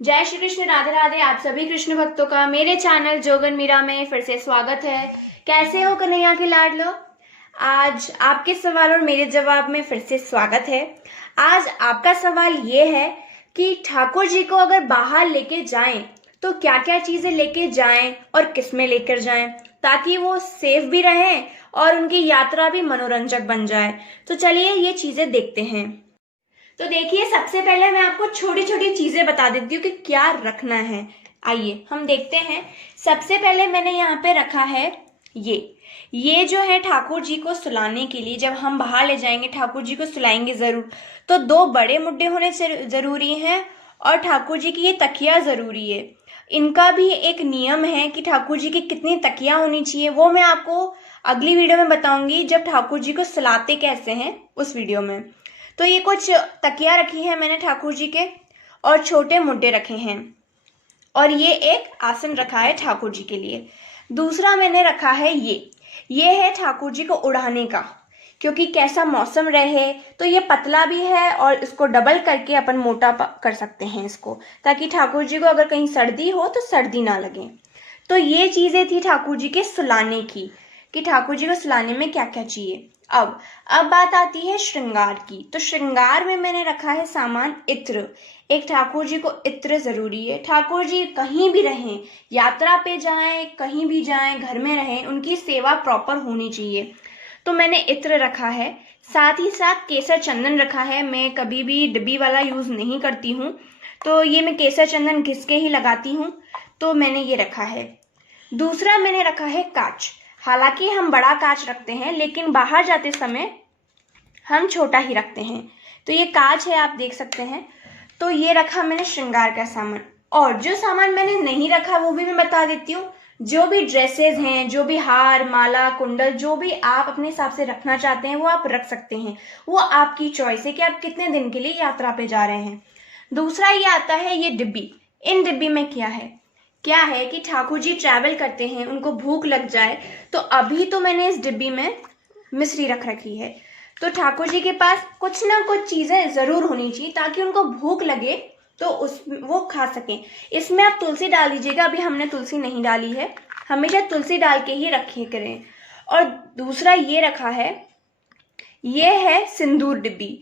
जय श्री कृष्ण, राधे राधे। आप सभी कृष्ण भक्तों का मेरे चैनल जोगन मीरा में फिर से स्वागत है। कैसे हो कन्हैया के लाडलो? आज आपके सवाल और मेरे जवाब में फिर से स्वागत है। आज आपका सवाल ये है कि ठाकुर जी को अगर बाहर लेके जाएं तो क्या क्या चीजें लेके जाएं और किस में लेकर जाएं ताकि वो सेफ भी रहें और उनकी यात्रा भी मनोरंजक बन जाए। तो चलिए ये चीजें देखते हैं। तो देखिए, सबसे पहले मैं आपको छोटी छोटी चीजें बता देती हूँ कि क्या रखना है। आइए हम देखते हैं। सबसे पहले मैंने यहाँ पे रखा है ये जो है ठाकुर जी को सुलाने के लिए। जब हम बाहर ले जाएंगे, ठाकुर जी को सुलाएंगे जरूर, तो 2 बड़े मुड्डे होने जरूरी हैं और ठाकुर जी की ये तकिया जरूरी है। इनका भी एक नियम है कि ठाकुर जी की कितनी तकिया होनी चाहिए, वो मैं आपको अगली वीडियो में बताऊंगी, जब ठाकुर जी को सुलाते कैसे हैं उस वीडियो में। तो ये कुछ तकिया रखी है मैंने ठाकुर जी के, और छोटे मुड्डे रखे हैं, और ये एक आसन रखा है ठाकुर जी के लिए। दूसरा मैंने रखा है ये है ठाकुर जी को उड़ाने का, क्योंकि कैसा मौसम रहे तो ये पतला भी है और इसको डबल करके अपन मोटा कर सकते हैं इसको, ताकि ठाकुर जी को अगर कहीं सर्दी हो तो सर्दी ना लगे। तो ये चीजें थी ठाकुर जी के सुलाने की, कि ठाकुर जी को सुलाने में क्या क्या चाहिए। अब बात आती है श्रृंगार की। तो श्रृंगार में मैंने रखा है सामान इत्र। एक ठाकुर जी को इत्र जरूरी है। ठाकुर जी कहीं भी रहें, यात्रा पे जाएं, कहीं भी जाएं, घर में रहें, उनकी सेवा प्रॉपर होनी चाहिए। तो मैंने इत्र रखा है। साथ ही साथ केसर चंदन रखा है। मैं कभी भी डिब्बी वाला यूज नहीं करती हूँ, तो ये मैं केसर चंदन घिस के ही लगाती हूँ, तो मैंने ये रखा है। दूसरा मैंने रखा है कांच। हालांकि हम बड़ा कांच रखते हैं, लेकिन बाहर जाते समय हम छोटा ही रखते हैं। तो ये कांच है, आप देख सकते हैं। तो ये रखा मैंने श्रृंगार का सामान। और जो सामान मैंने नहीं रखा वो भी मैं बता देती हूँ। जो भी ड्रेसेस हैं, जो भी हार, माला, कुंडल, जो भी आप अपने हिसाब से रखना चाहते हैं वो आप रख सकते हैं। वो आपकी चॉइस है कि आप कितने दिन के लिए यात्रा पे जा रहे हैं। दूसरा ये आता है ये डिब्बी। इन डिब्बी में क्या है कि ठाकुर जी ट्रैवल करते हैं, उनको भूख लग जाए, तो अभी तो मैंने इस डिब्बी में मिश्री रख रखी है। तो ठाकुर जी के पास कुछ ना कुछ चीजें जरूर होनी चाहिए ताकि उनको भूख लगे तो वो खा सकें। इसमें आप तुलसी डाल दीजिएगा, अभी हमने तुलसी नहीं डाली है, हमेशा तुलसी डाल के ही रखे करें। और दूसरा ये रखा है, ये है सिंदूर डिब्बी,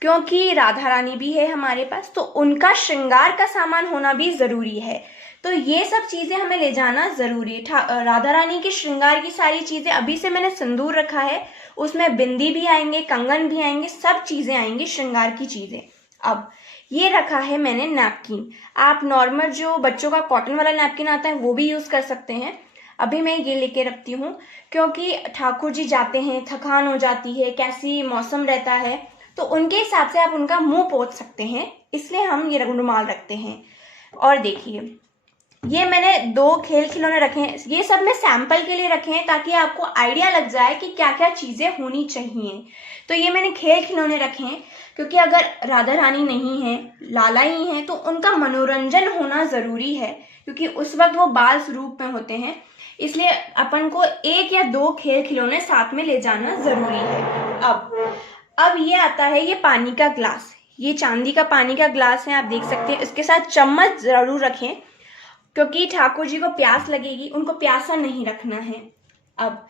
क्योंकि राधा रानी भी है हमारे पास, तो उनका श्रृंगार का सामान होना भी जरूरी है। तो ये सब चीजें हमें ले जाना जरूरी है। राधा रानी के श्रृंगार की सारी चीजें, अभी से मैंने सिंदूर रखा है, उसमें बिंदी भी आएंगे, कंगन भी आएंगे, सब चीजें आएंगी श्रृंगार की चीजें। अब ये रखा है मैंने नैपकिन। आप नॉर्मल जो बच्चों का कॉटन वाला नैपकिन आता है वो भी यूज कर सकते हैं। अभी मैं ये लेके रखती हूँ, क्योंकि ठाकुर जी जाते हैं, थकान हो जाती है, कैसी मौसम रहता है, तो उनके हिसाब से आप उनका मुंह पोंछ सकते हैं, इसलिए हम ये रुमाल रखते हैं। और देखिए, ये मैंने 2 खेल खिलौने रखे हैं। ये सब मैं सैंपल के लिए रखे हैं ताकि आपको आइडिया लग जाए कि क्या क्या चीजें होनी चाहिए। तो ये मैंने खेल खिलौने रखे हैं, क्योंकि अगर राधा रानी नहीं है, लाला ही है, तो उनका मनोरंजन होना जरूरी है, क्योंकि उस वक्त वो बाल स्वरूप में होते हैं। इसलिए अपन को 1 या 2 खेल खिलौने साथ में ले जाना जरूरी है। अब ये आता है ये पानी का ग्लास। ये चांदी का पानी का ग्लास है, आप देख सकते हैं। इसके साथ चम्मच जरूर रखें, क्योंकि ठाकुर जी को प्यास लगेगी, उनको प्यासा नहीं रखना है। अब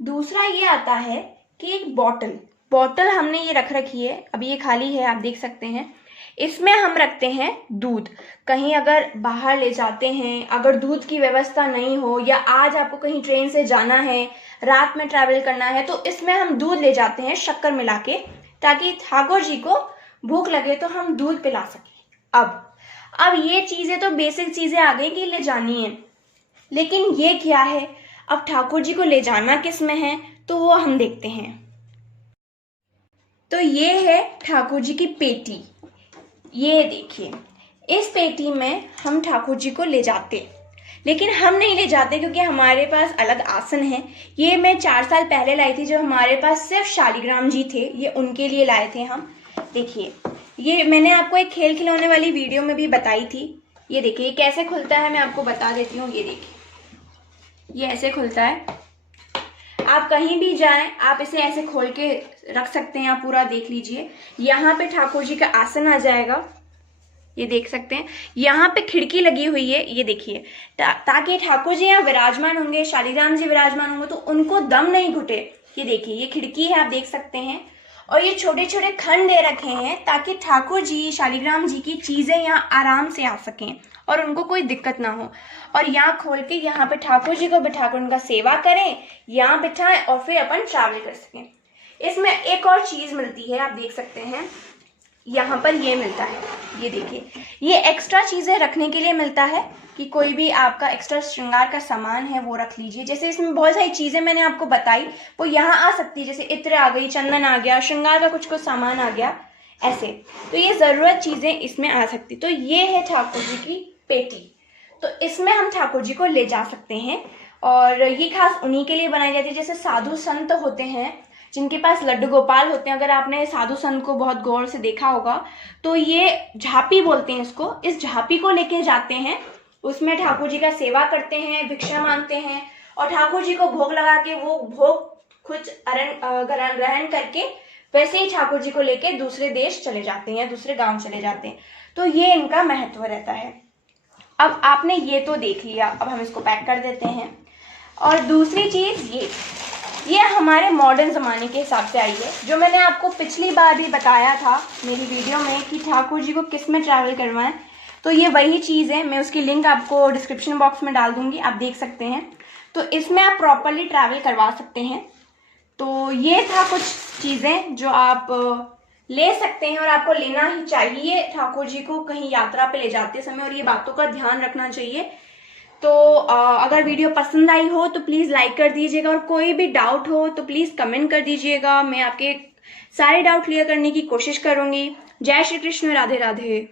दूसरा ये आता है कि एक बॉटल हमने ये रख रखी है, अभी ये खाली है, आप देख सकते हैं। इसमें हम रखते हैं दूध। कहीं अगर बाहर ले जाते हैं, अगर दूध की व्यवस्था नहीं हो, या आज आपको कहीं ट्रेन से जाना है, रात में ट्रैवल करना है, तो इसमें हम दूध ले जाते हैं शक्कर मिला के, ताकि ठाकुर जी को भूख लगे तो हम दूध पिला सकें। अब ये चीजें तो बेसिक चीजें आ गई कि ले जानी है, लेकिन ये क्या है, अब ठाकुर जी को ले जाना किस में है तो वो हम देखते हैं। तो ये है ठाकुर जी की पेटी। ये देखिए, इस पेटी में हम ठाकुर जी को ले जाते, लेकिन हम नहीं ले जाते क्योंकि हमारे पास अलग आसन है। ये मैं 4 साल पहले लाई थी, जब हमारे पास सिर्फ शालिग्राम जी थे, ये उनके लिए लाए थे हम। देखिए, ये मैंने आपको एक खेल खिलौने वाली वीडियो में भी बताई थी। ये देखिए, ये कैसे खुलता है मैं आपको बता देती हूँ। ये देखिए, ये ऐसे खुलता है। आप कहीं भी जाएं, आप इसे ऐसे खोल के रख सकते हैं। आप पूरा देख लीजिए, यहाँ पे ठाकुर जी का आसन आ जाएगा। ये देख सकते हैं यहाँ पे खिड़की लगी हुई है, ये देखिए, ताकि ठाकुर जी यहाँ विराजमान होंगे, शालीग्राम जी विराजमान होंगे तो उनको दम नहीं घुटे। ये देखिए ये खिड़की है, आप देख सकते हैं। और ये छोटे छोटे खंड दे रखे हैं ताकि ठाकुर जी शालीग्राम जी की चीजें यहाँ आराम से आ सकें और उनको कोई दिक्कत ना हो। और यहाँ खोल के यहाँ पे ठाकुर जी को बिठाकर उनका सेवा करें, यहाँ बिठाएं और फिर अपन ट्रैवल कर सकें। इसमें एक और चीज मिलती है, आप देख सकते हैं यहाँ पर ये मिलता है, ये देखिए, ये एक्स्ट्रा चीजें रखने के लिए मिलता है कि कोई भी आपका एक्स्ट्रा श्रृंगार का सामान है वो रख लीजिए। जैसे इसमें बहुत सारी चीजें मैंने आपको बताई वो यहाँ आ सकती है, जैसे इत्र आ गई, चंदन आ गया, श्रृंगार का कुछ सामान आ गया, ऐसे। तो ये जरूरत चीजें इसमें आ सकती। तो ये है ठाकुर जी की पेटी, तो इसमें हम ठाकुर जी को ले जा सकते हैं। और ये खास उन्हीं के लिए बनाई जाती है, जैसे साधु संत होते हैं जिनके पास लड्डू गोपाल होते हैं। अगर आपने साधु संत को बहुत गौर से देखा होगा तो ये झांपी बोलते हैं इसको, इस झांपी को लेके जाते हैं, उसमें ठाकुर जी का सेवा करते हैं, भिक्षा मांगते हैं और ठाकुर जी को भोग लगा के वो भोग खुद ग्रहण करके वैसे ही ठाकुर जी को लेके दूसरे देश चले जाते हैं, दूसरे गांव चले जाते हैं। तो ये इनका महत्व रहता है। अब आपने ये तो देख लिया, अब हम इसको पैक कर देते हैं। और दूसरी चीज ये हमारे मॉडर्न ज़माने के हिसाब से आई है, जो मैंने आपको पिछली बार भी बताया था मेरी वीडियो में कि ठाकुर जी को किस में ट्रैवल करवाएं। तो ये वही चीज़ है, मैं उसकी लिंक आपको डिस्क्रिप्शन बॉक्स में डाल दूंगी, आप देख सकते हैं। तो इसमें आप प्रॉपरली ट्रैवल करवा सकते हैं। तो ये था कुछ चीज़ें जो आप ले सकते हैं और आपको लेना ही चाहिए ठाकुर जी को कहीं यात्रा पे ले जाते समय, और ये बातों का ध्यान रखना चाहिए। तो अगर वीडियो पसंद आई हो तो प्लीज़ लाइक कर दीजिएगा, और कोई भी डाउट हो तो प्लीज़ कमेंट कर दीजिएगा, मैं आपके सारे डाउट क्लियर करने की कोशिश करूंगी। जय श्री कृष्ण, राधे राधे।